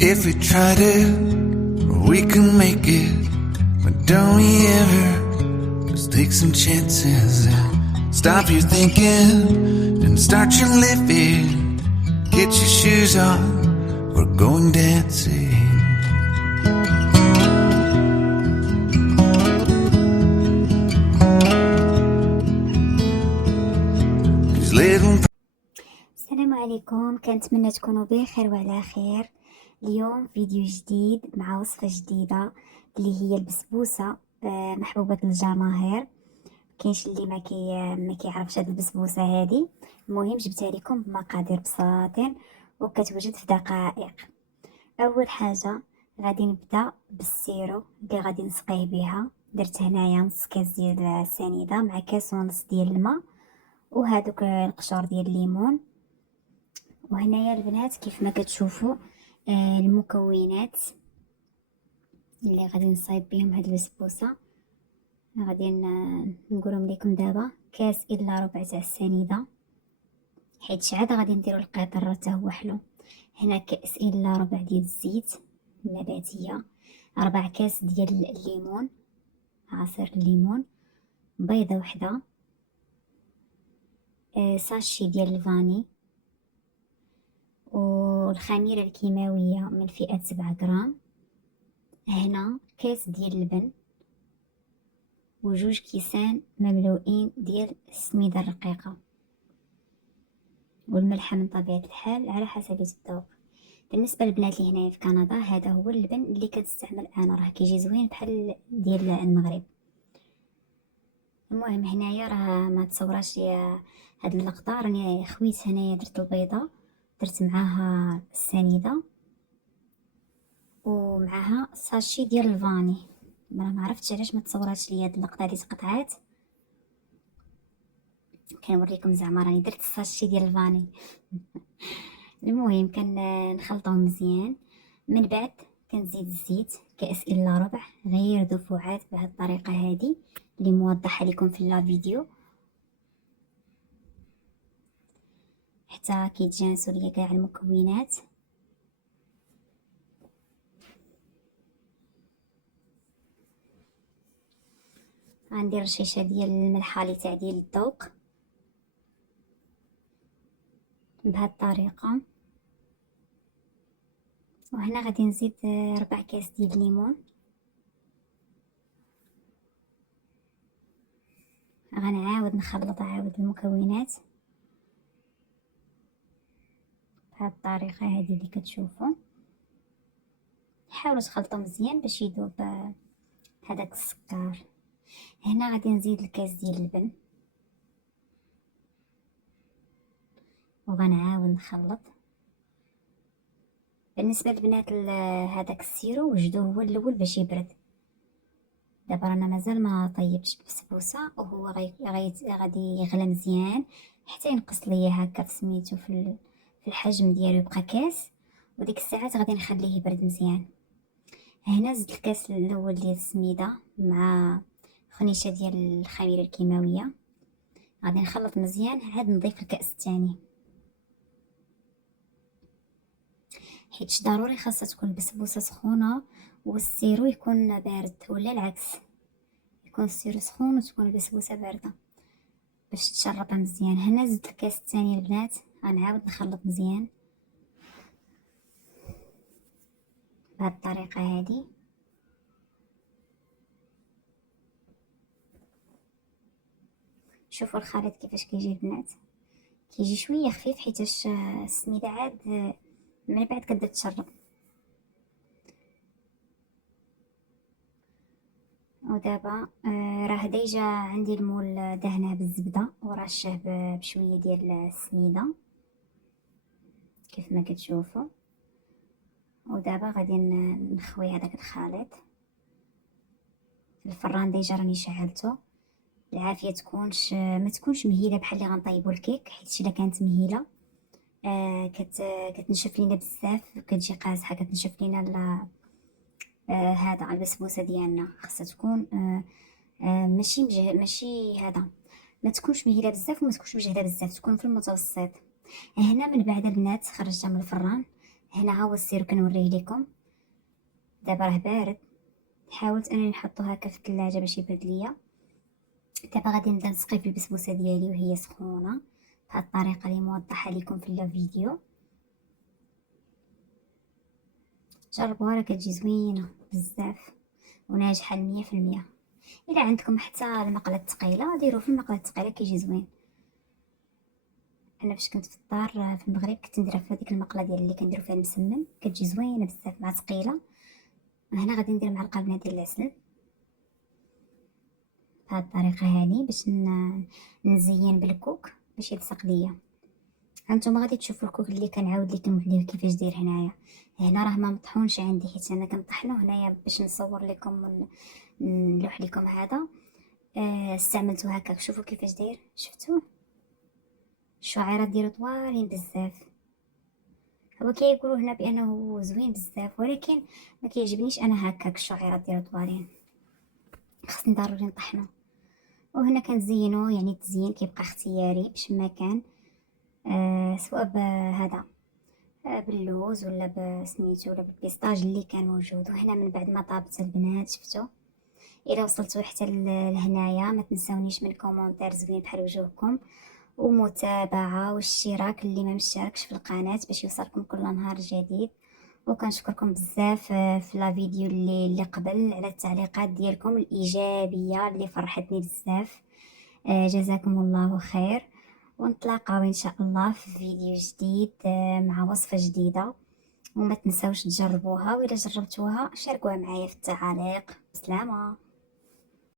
If we tried it, we can make it. But don't we ever just take some chances and stop your thinking and start your living. Get your shoes on, we're going dancing. These little السلام عليكم، كنتمنى تكونوا بخير وعلى خير. اليوم فيديو جديد مع وصفة جديدة اللي هي البسبوسة محبوبة الجماهير. كاينش اللي ما كيعرفش هاد البسبوسة هادي. المهم جبتها لكم بمقادير بساطين وكتوجد في دقائق. اول حاجة غادي نبدا بالسيرو اللي غادي نسقيه بها. درت هنايا نص كاس ديال السنيده مع كاس ونص ديال الماء وهذوك القشور ديال الليمون. وهنايا البنات كيف ما كتشوفوا المكونات اللي غادي نصايب بهم هاد البسبوسه غادي نقولهم لكم دابا. كاس الا ربع تاع السنيده، حيت عاد غادي نديروا القطر حتى هو حلو. هنا كاس الا ربع ديال الزيت النباتيه، 4 كاس ديال الليمون، عصير الليمون، بيضه وحده، ساشي ديال الفاني، والخميره الكيماويه من فئه 7 غرام. هنا كاس ديال اللبن وجوج كيسان مملوئين ديال السميده الرقيقه، والملح من طبيعه الحال على حسب الذوق. بالنسبه للبنات اللي هنايا في كندا، هذا هو اللبن اللي كنستعمل انا، راه كيجي زوين بحال ديال المغرب. المهم هنايا راه ما تصوراش ليا هاد اللقطه، راني خويت هنايا درت البيضه، درت معاها السنيده ومعاها ساشي ديال الفاني. ما عرفتش علاش ما تصوراتش ليا هاد اللقطه هادي، تقطعات. كنوريكم زعما راني درت الساشي ديال الفاني. المهم نخلطهم مزيان. من بعد كنزيد الزيت كاس الا ربع، غير دفعات بهذه الطريقه هذه اللي موضحه لكم في لا فيديو حتى كيتجانسوا ليا كاع المكونات. غندير رشيشه ديال الملح لتعديل الذوق بهذه الطريقه. وهنا غادي نزيد 4 كاس ديال الليمون. غنعاود نخلط المكونات بهذه الطريقه هذه اللي كتشوفوا. حاولوا تخلطوا مزيان باش يذوب هذاك السكر. هنا غادي نزيد الكاس ديال اللبن وغنعاود نخلط. بالنسبه للبنات هذاك السيرو وجدوه هو الاول باش يبرد. دابا رانا مازال ما طيبتش البسبوسه، وهو غادي يغلى مزيان حتى ينقص ليا هكا في سميتو في الحجم ديالو، يبقى كاس. وديك الساعات غادي نخليه يبرد مزيان. هنا زدت الكاس الاول ديال السميده مع خنيشه ديال الخميره الكيماويه. غادي نخلط مزيان، عاد نضيف الكاس الثاني، حيت ضروري خاصها تكون البسبوسه سخونه والسيرو يكون بارد، ولا العكس، يكون السيرو سخون وتكون البسبوسه بارده باش تشربها مزيان. هنا زدت الكاس الثاني البنات، غنعاود نخلط مزيان بهذه الطريقه هذه. شوفوا الخليط كيفاش كيجي البنات، كيجي شويه خفيف حيتاش السميده عاد من بعد كتبدا تشرب. ودابا راه ديجا عندي المول دهنه بالزبده ورشه بشويه ديال السميده كيف ما كتشوفوا. ودابا غادي نخوي هذاك الخليط في الفران. ديجا راني شعلته. العافيه ما تكونش مهيله بحال اللي غنطيبوا الكيك، حيت الا كانت مهيله كتنشف لينا بزاف، كتجي قازحه، كتنشف لينا هذا البسبوسه ديالنا. خاصها تكون ماشي هذا، ما تكونش مهيله بزاف وما تكونش مجهده بزاف، تكون في المتوسط. هنا من بعد البنات خرجتها من الفران، هنا هو السيرو كنوريه لكم. دابا راه بارد، حاولت انني نحطو هكا في الثلاجه باش يبرد ليا. دابا غادي نبدا نسقي في البسبوسه ديالي وهي سخونه بهاد الطريقه اللي موضحه لكم في الفيديو. جربوها راه كتجي زوينه بزاف وناجحه 100%. الا عندكم حتى المقله الثقيله ديروه في المقله الثقيله كيجي زوين. انا فاش كنت في الدار في المغرب كنت نديرها في هذيك المقله ديال اللي كنديروا فيها المسمن، كتجي زوينه بزاف مع ثقيله. هنا غادي ندير معلقه بنه ديال العسل بهاد الطريقه هذه باش نزين بالكوك باش يلصق ليا. هانتوما غادي تشوفوا الكوك اللي كنعاود لكم عليه كيفاش داير هنايا. هنا راه ما مطحونش عندي حيت انا كنطحنو هنايا باش نصور لكم ونلوح لكم هذا. استعملته هكاك، شوفوا كيفاش داير، شفتوه الشعيرات ديالو طوالين بزاف. هو كيقولوا هنا بانه زوين بزاف ولكن ما كيعجبنيش انا هكاك الشعيرات ديالو طوالين، خصني ضروري نطحنو. وهنا كنزينو، يعني التزيين كيبقى اختياري باش ما كان سواء بهذا باللوز ولا بسميتو ولا بالبيستاج اللي كان موجود. وهنا من بعد ما طابت البنات شفتوا. الى وصلتوا حتى لهنايا ما تنساونيش من كومونتير زوين بحال وجوهكم ومتابعه واشتراك اللي ما مشتركش في القناه باش يوصلكم كل نهار جديد. وكنشكركم بزاف في لا فيديو اللي قبل على التعليقات ديالكم الايجابيه اللي فرحتني بزاف. جزاكم الله خير، ونتلاقاو ان شاء الله في فيديو جديد مع وصفه جديده. وما تنساوش تجربوها، واذا جربتوها شاركوها معايا في التعاليق. بسلامه.